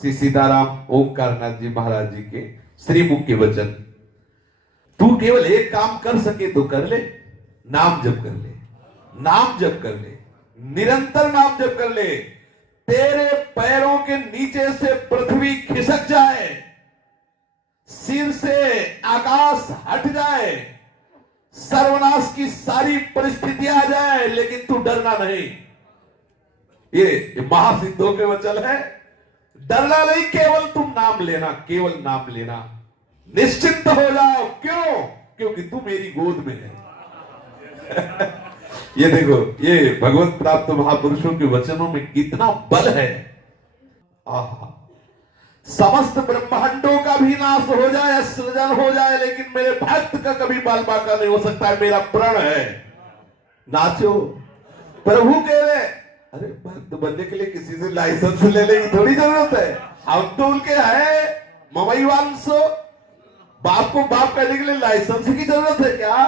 श्री सीताराम ओंकारनाथ जी महाराज जी के श्रीमुख के वचन। तू केवल एक काम कर सके तो कर ले, नाम जप कर ले, नाम जप कर ले, निरंतर नाम जप कर ले। तेरे पैरों के नीचे से पृथ्वी खिसक जाए, सिर से आकाश हट जाए, सर्वनाश की सारी परिस्थितियां आ जाए, लेकिन तू डरना नहीं। ये महासिद्धों के वचन है। डरना नहीं, केवल तुम नाम लेना, केवल नाम लेना। निश्चिंत हो जाओ। क्यों? क्योंकि तू मेरी गोद में है। ये देखो, ये भगवत प्राप्त महापुरुषों के वचनों में कितना बल है। आहा, समस्त ब्रह्मांडों का भी नाश हो जाए, सृजन हो जाए, लेकिन मेरे भक्त का कभी बाल बांका नहीं हो सकता है। मेरा प्रण है। नाचो। प्रभु कह रहे, अरे भक्त बनने के लिए किसी से लाइसेंस लेने की थोड़ी जरूरत है। हम तो उनके हैं ममई वांसो। बाप को बाप कहने के लिए लाइसेंस की जरूरत है क्या?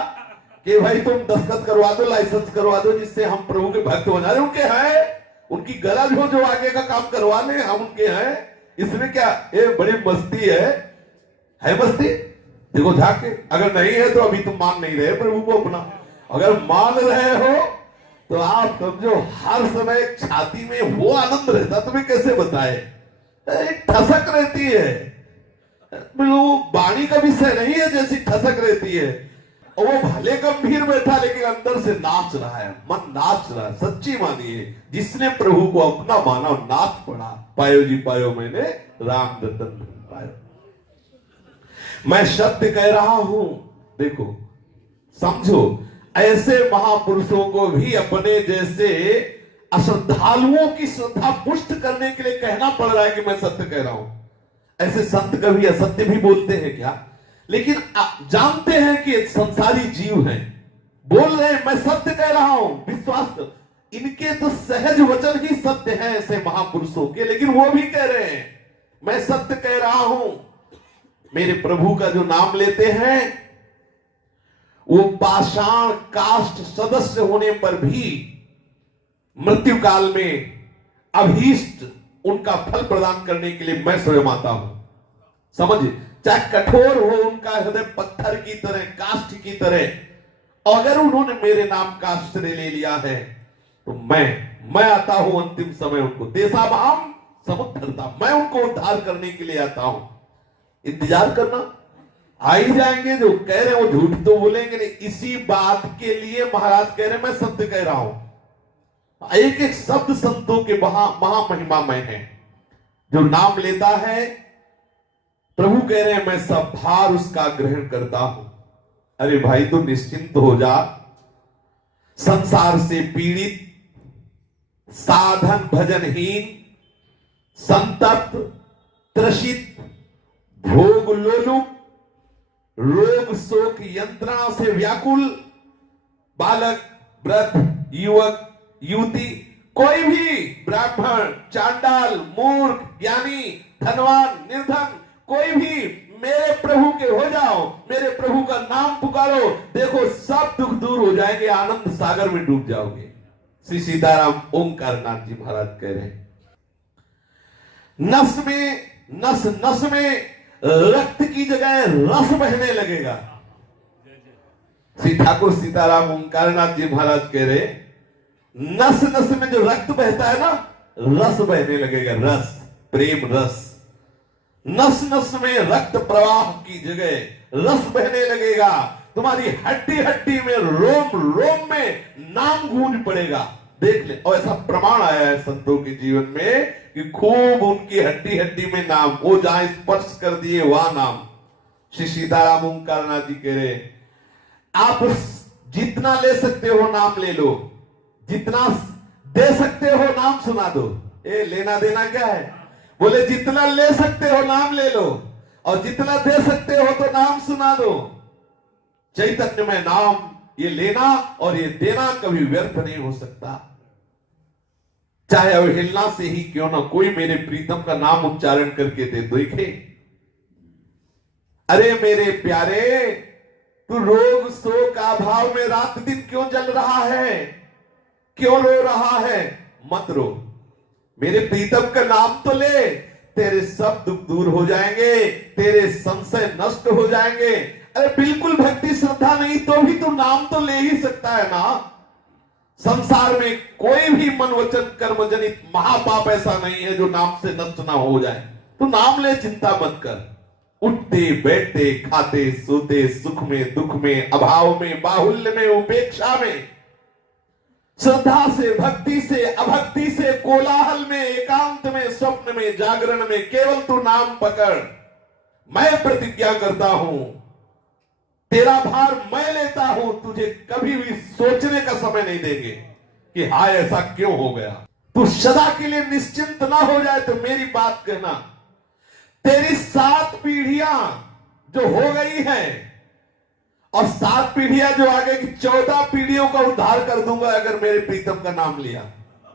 कि भाई तुम दस्तखत करवा दो, लाइसेंस करवा दो, जिससे हम प्रभु के भक्त बना रहे। उनके हैं, उनकी गरज हो जो आगे का काम करवा ले, हम उनके हैं। इसमें क्या ये बड़ी मस्ती है मस्ती? देखो झाके, अगर नहीं है तो अभी तुम मान नहीं रहे प्रभु को अपना। अगर मान रहे हो तो आप समझो हर समय छाती में वो आनंद रहता, तुम्हें कैसे बताए। एक ठसक रहती है, वो वाणी का विषय नहीं है जैसी ठसक रहती है। और वो भले गंभीर बैठा, लेकिन अंदर से नाच रहा है, मन नाच रहा है। सच्ची मानिए, जिसने प्रभु को अपना माना और नाच पड़ा। पायो जी पायो मैंने राम दत्तन पायो। मैं सत्य कह रहा हूं। देखो समझो, ऐसे महापुरुषों को भी अपने जैसे अश्रद्धालुओं की श्रद्धा पुष्ट करने के लिए कहना पड़ रहा है कि मैं सत्य कह रहा हूं। ऐसे संत कभी असत्य भी बोलते हैं क्या? लेकिन जानते हैं कि संसारी जीव हैं, बोल रहे हैं मैं सत्य कह रहा हूं, विश्वास कर। इनके तो सहज वचन ही सत्य है ऐसे महापुरुषों के, लेकिन वो भी कह रहे हैं मैं सत्य कह रहा हूं। मेरे प्रभु का जो नाम लेते हैं, वो पाषाण काष्ठ सदस्य होने पर भी मृत्यु काल में अभीष्ट उनका फल प्रदान करने के लिए मैं स्वयं आता हूं। समझिए, चाहे कठोर हो उनका हृदय पत्थर की तरह, काष्ठ की तरह, अगर उन्होंने मेरे नाम का आश्रय ले लिया है तो मैं आता हूं अंतिम समय उनको देशाभाम समुद्धरता, मैं उनको उद्धार करने के लिए आता हूं। इंतजार करना, आ ही जाएंगे। जो कह रहे हैं वो झूठ तो बोलेंगे नहीं। इसी बात के लिए महाराज कह रहे हैं मैं सत्य कह रहा हूं। एक एक शब्द संतों के महामहिमामय है। जो नाम लेता है, प्रभु कह रहे हैं मैं सब भार उसका ग्रहण करता हूं। अरे भाई तो निश्चिंत हो जा। संसार से पीड़ित, साधन भजनहीन, संतप्त, त्रसित, भोग लोलुप, रोग शोक यंत्रणा से व्याकुल बालक, वृद्ध, युवक, युवती, कोई भी ब्राह्मण, चांडाल, मूर्ख, ज्ञानी, धनवान, निर्धन, कोई भी मेरे प्रभु के हो जाओ, मेरे प्रभु का नाम पुकारो, देखो सब दुख दूर हो जाएंगे, आनंद सागर में डूब जाओगे। श्री सीताराम ओंकारनाथ जी महाराज कह रहे हैं, नस नस में रक्त की जगह रस बहने लगेगा। श्री ठाकुर सीताराम ओंकारनाथ जी महाराज कह रहे, नस नस में जो रक्त बहता है ना, रस बहने लगेगा, रस, प्रेम रस। नस नस में रक्त प्रवाह की जगह रस बहने लगेगा। तुम्हारी हड्डी हड्डी में, रोम रोम में नाम गूंज पड़ेगा। देख ले, और ऐसा प्रमाण आया है संतों के जीवन में कि खूब उनकी हड्डी हड्डी में नाम, वो जहां स्पर्श कर दिए वहां नाम। श्री सीताराम ओंकारनाथ जी कह रहे, आप जितना ले सकते हो नाम ले लो, जितना दे सकते हो नाम सुना दो। ए लेना देना क्या है? बोले जितना ले सकते हो नाम ले लो, और जितना दे सकते हो तो नाम सुना दो। चैतन्य में नाम, ये लेना और ये देना कभी व्यर्थ नहीं हो सकता। चाहे अवहेलना से ही क्यों ना कोई मेरे प्रीतम का नाम उच्चारण करके दे, देखे। अरे मेरे प्यारे, तू रोग शोक अभाव में रात दिन क्यों जल रहा है, क्यों रो रहा है? मत रो, मेरे प्रीतम का नाम तो ले। तेरे सब दुख दूर हो जाएंगे, तेरे संशय नष्ट हो जाएंगे। अरे बिल्कुल भक्ति श्रद्धा नहीं तो भी तो नाम तो ले ही सकता है ना। संसार में कोई भी मन वचन कर्म जनित महापाप ऐसा नहीं है जो नाम से नष्ट ना हो जाए। तो नाम ले, चिंता मत कर। उठते बैठते खाते सोते, सुख में दुख में, अभाव में बाहुल्य में, उपेक्षा में, श्रद्धा से भक्ति से अभक्ति से, कोलाहल में एकांत में, स्वप्न में जागरण में, केवल तू नाम पकड़। मैं प्रतिज्ञा करता हूं, तेरा भार मैं लेता हूं, तुझे कभी भी सोचने का समय नहीं देंगे कि हाय ऐसा क्यों हो गया। तू सदा के लिए निश्चिंत ना हो जाए तो मेरी बात कहना। तेरी 7 पीढ़ियां जो हो गई हैं और 7 पीढ़ियां जो आगे की 14 पीढ़ियों का उद्धार कर दूंगा अगर मेरे प्रीतम का नाम लिया।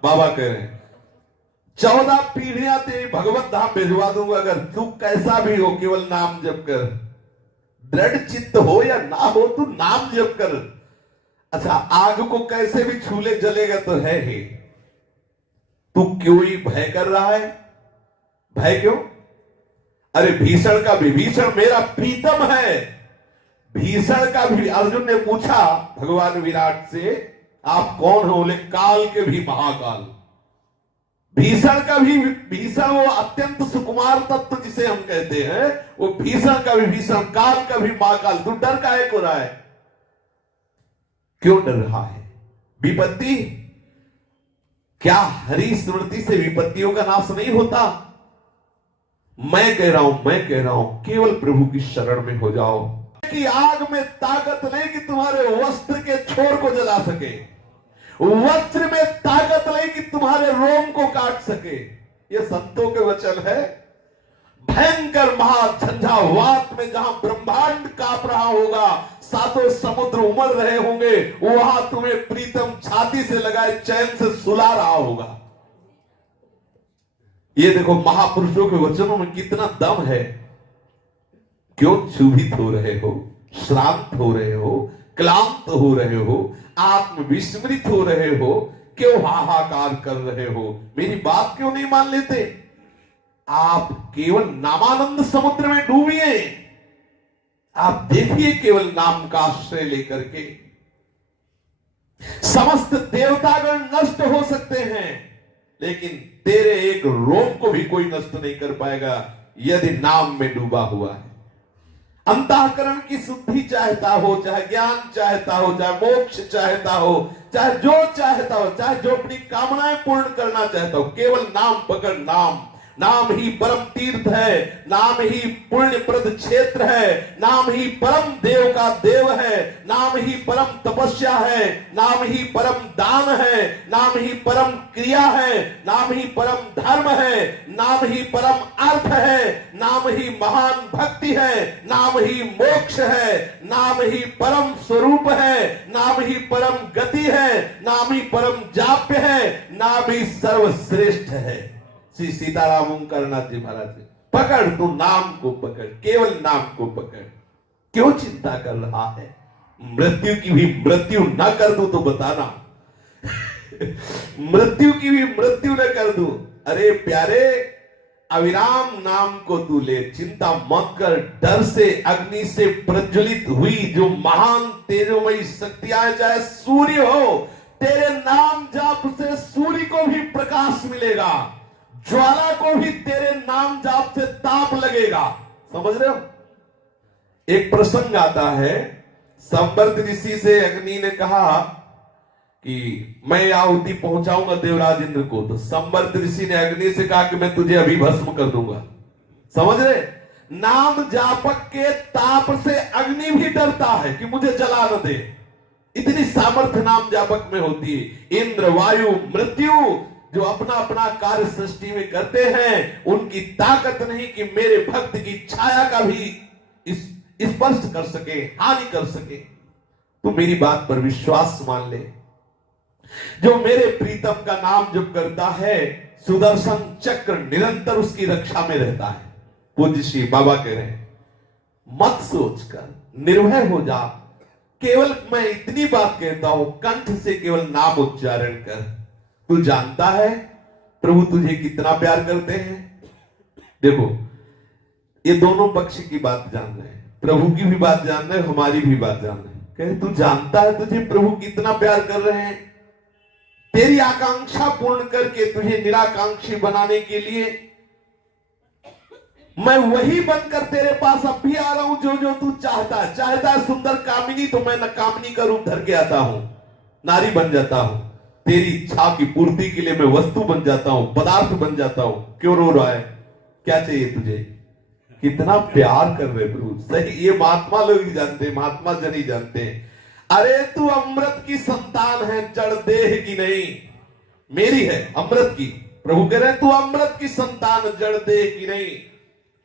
बाबा कह रहे हैं 14 पीढ़ियां तेरी भगवत धाम भिजवा दूंगा अगर तू कैसा भी हो, केवल नाम जप कर। दृढ़ चित्त हो या ना हो, तू नाम जप कर। अच्छा, आग को कैसे भी छूले जलेगा तो है ही। तू क्यों ही भय कर रहा है? भय क्यों? अरे भीषण का विभीषण मेरा प्रीतम है। भीषण का भी अर्जुन ने पूछा भगवान विराट से, आप कौन हो? बोले काल के भी महाकाल। भीषण का भी भीषण, वो अत्यंत सुकुमार तत्व जिसे हम कहते हैं, वो भीषण का भी भीषण, काल का भी महाकाल। तू डर काहे को रहा है? क्यों डर रहा है? विपत्ति क्या हरि स्मृति से विपत्तियों का नाश नहीं होता? मैं कह रहा हूं केवल प्रभु की शरण में हो जाओ। कि आग में ताकत नहीं कि तुम्हारे वस्त्र के छोर को जला सके, वस्त्र में ताकत नहीं कि तुम्हारे रोम को काट सके। ये संतों के वचन है। भयंकर महाझंझावात में जहां ब्रह्मांड कांप रहा होगा, 7 समुद्र उमड़ रहे होंगे, वहां तुम्हें प्रीतम छाती से लगाए चैन से सुला रहा होगा। ये देखो महापुरुषों के वचनों में कितना दम है। क्यों क्षुभित हो रहे हो, श्रांत हो रहे हो, क्लांत हो रहे हो, आत्मविस्मृत हो रहे हो, क्यों हाहाकार कर रहे हो? मेरी बात क्यों नहीं मान लेते? आप केवल नामानंद समुद्र में डूबिए। आप देखिए केवल नाम का आश्रय लेकर के समस्त देवतागण नष्ट हो सकते हैं, लेकिन तेरे एक रोम को भी कोई नष्ट नहीं कर पाएगा यदि नाम में डूबा हुआ है। अंतःकरण की शुद्धि चाहता हो, चाहे ज्ञान चाहता हो, चाहे मोक्ष चाहता हो, चाहे जो चाहता हो, चाहे जो अपनी कामनाएं पूर्ण करना चाहता हो, केवल नाम पकड़। नाम ही परम तीर्थ है, नाम ही पुण्यप्रद क्षेत्र है, नाम ही परम देव का देव है, नाम ही परम तपस्या है, नाम ही परम दान है, नाम ही परम क्रिया है, नाम ही परम धर्म है, नाम ही परम अर्थ है, नाम ही महान भक्ति है, नाम ही मोक्ष है, नाम ही परम स्वरूप है, नाम ही परम गति है, नाम ही परम जाप्य है, नाम ही सर्वश्रेष्ठ है। श्री सीताराम ओंकारनाथ जी महाराज जी, पकड़, तू नाम को पकड़, केवल नाम को पकड़। क्यों चिंता कर रहा है? मृत्यु की भी मृत्यु न कर दूं तो बताना। मृत्यु की भी मृत्यु न कर दूं। अरे प्यारे, अविराम नाम को तू ले, चिंता मत कर। डर से अग्नि से प्रज्वलित हुई जो महान तेजोमयी शक्तियां, चाहे सूर्य हो, तेरे नाम जाप से सूर्य को भी प्रकाश मिलेगा, ज्वाला को भी तेरे नाम जाप से ताप लगेगा। समझ रहे हो? एक प्रसंग आता है, संवर्त ऋषि से अग्नि ने कहा कि मैं आहुति पहुंचाऊंगा देवराज इंद्र को। तो संवर्त ऋषि ने अग्नि से कहा कि मैं तुझे अभी भस्म कर दूंगा। समझ रहे? नाम जापक के ताप से अग्नि भी डरता है कि मुझे जला न दे। इतनी सामर्थ्य नाम जापक में होती है। इंद्र, वायु, मृत्यु जो अपना अपना कार्य सृष्टि में करते हैं, उनकी ताकत नहीं कि मेरे भक्त की छाया का भी स्पर्श कर सके, हानि कर सके। तो मेरी बात पर विश्वास मान ले। जो मेरे प्रीतम का नाम जप करता है, सुदर्शन चक्र निरंतर उसकी रक्षा में रहता है। पूज्य श्री बाबा कह रहे हैं, मत सोचकर निर्भय हो जा। केवल मैं इतनी बात कहता हूं, कंठ से केवल नाम उच्चारण कर। तू जानता है प्रभु तुझे कितना प्यार करते हैं। देखो, ये दोनों पक्ष की बात जान रहे हैं, प्रभु की भी बात जान रहे हैं, हमारी भी बात जान रहे हैं। कहे तू जानता है तुझे प्रभु कितना प्यार कर रहे हैं, तेरी आकांक्षा पूर्ण करके तुझे निराकांक्षी बनाने के लिए मैं वही बनकर तेरे पास अब भी आ रहा हूं जो जो तू चाहता है सुंदर कामिनी, तो मैं न कामिनी का रूप धर के आता हूं, नारी बन जाता हूं, तेरी इच्छा की पूर्ति के लिए मैं वस्तु बन जाता हूं, पदार्थ बन जाता हूं। क्यों रो रहा है, क्या चाहिए तुझे? कितना प्यार कर रहे प्रभु। सही, ये महात्मा लोग ही जानते हैं, महात्मा जन ही जानते हैं। अरे तू अमृत की संतान है, जड़ देह की नहीं, मेरी है, अमृत की। प्रभु कह रहे हैं तू अमृत की संतान, जड़ देह की नहीं,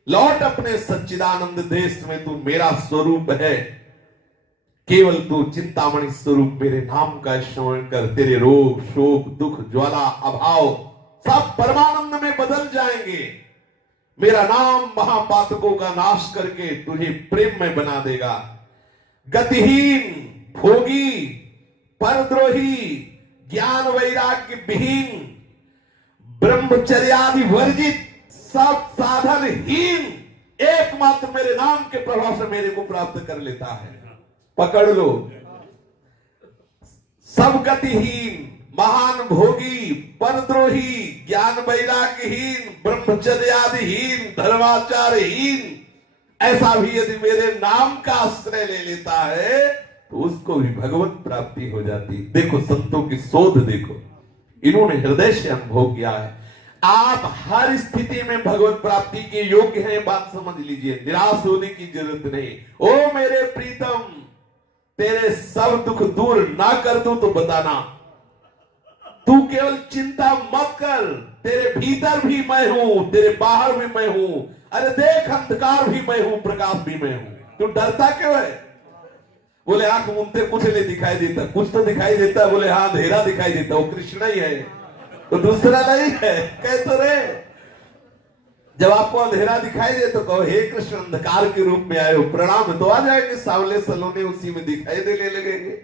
लौट अपने सच्चिदानंद देश में, तू मेरा स्वरूप है। केवल तू चिंतामणि स्वरूप मेरे नाम का श्रवण कर, तेरे रोग शोक दुख ज्वाला अभाव सब परमानंद में बदल जाएंगे। मेरा नाम महापातकों का नाश करके तुझे प्रेम में बना देगा। गतिहीन, भोगी, परद्रोही, ज्ञान वैराग्य विहीन, ब्रह्मचर्यादि वर्जित, सब साधनहीन एकमात्र मेरे नाम के प्रभाव से मेरे को प्राप्त कर लेता है। पकड़ लो। सब गतिहीन, महान भोगी, परद्रोही, ज्ञान वैराग्यहीन, ब्रह्मचर्यादिहीन, धर्माचारहीन, ऐसा भी यदि मेरे नाम का आश्रय ले लेता है तो उसको भी भगवत प्राप्ति हो जाती। देखो संतों की शोध देखो, इन्होंने हृदय से अनुभव किया है। आप हर स्थिति में भगवत प्राप्ति के योग्य हैं, बात समझ लीजिए, निराश होने की जरूरत नहीं। ओ मेरे प्रीतम, तेरे सब दुख दूर ना कर दूं तो बताना, तू केवल चिंता मत कर, तेरे भीतर भी मैं हूं, तेरे बाहर भी मैं हूं। अरे देख, अंधकार भी मैं हूं, प्रकाश भी मैं हूं, तू डरता क्यों है? बोले आंख मूंदते कुछ नहीं दिखाई देता, कुछ तो दिखाई देता। बोले हाँ, अंधेरा दिखाई देता, वो कृष्ण ही है, तो दूसरा नहीं है। कह तो रे, जब आपको अंधेरा दिखाई दे तो कहो हे कृष्ण, अंधकार के रूप में आए हो, प्रणाम, तो आ जाएंगे सावले सलोने उसी में दिखाई देने लगेंगे।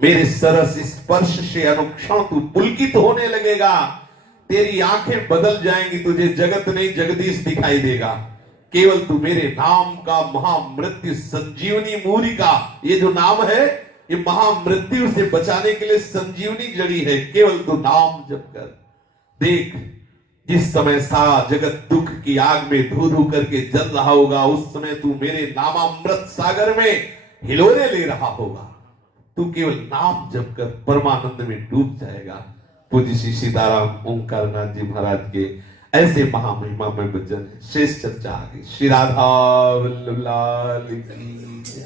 मेरे सरस स्पर्श से अनुक्षण तू पुलकित होने लगेगा, तेरी आंखें बदल जाएंगी, तुझे जगत नहीं जगदीश दिखाई देगा। केवल तू मेरे नाम का महामृत्यु संजीवनी मूलिका, ये जो नाम है ये महामृत्यु से बचाने के लिए संजीवनी जड़ी है। केवल तू नाम जप कर देख, जिस समय सारा जगत दुख की आग में धू धू करके जल रहा होगा, उस समय तू मेरे नामामृत सागर में हिलोरे ले रहा होगा। तू केवल नाम जप कर परमानंद में डूब जाएगा। पूज्य श्री सीताराम ओंकार नाथ जी महाराज के ऐसे महामहिमा में वचन है। शेष चर्चा आगे। श्री राधा वल्लभ लाल की।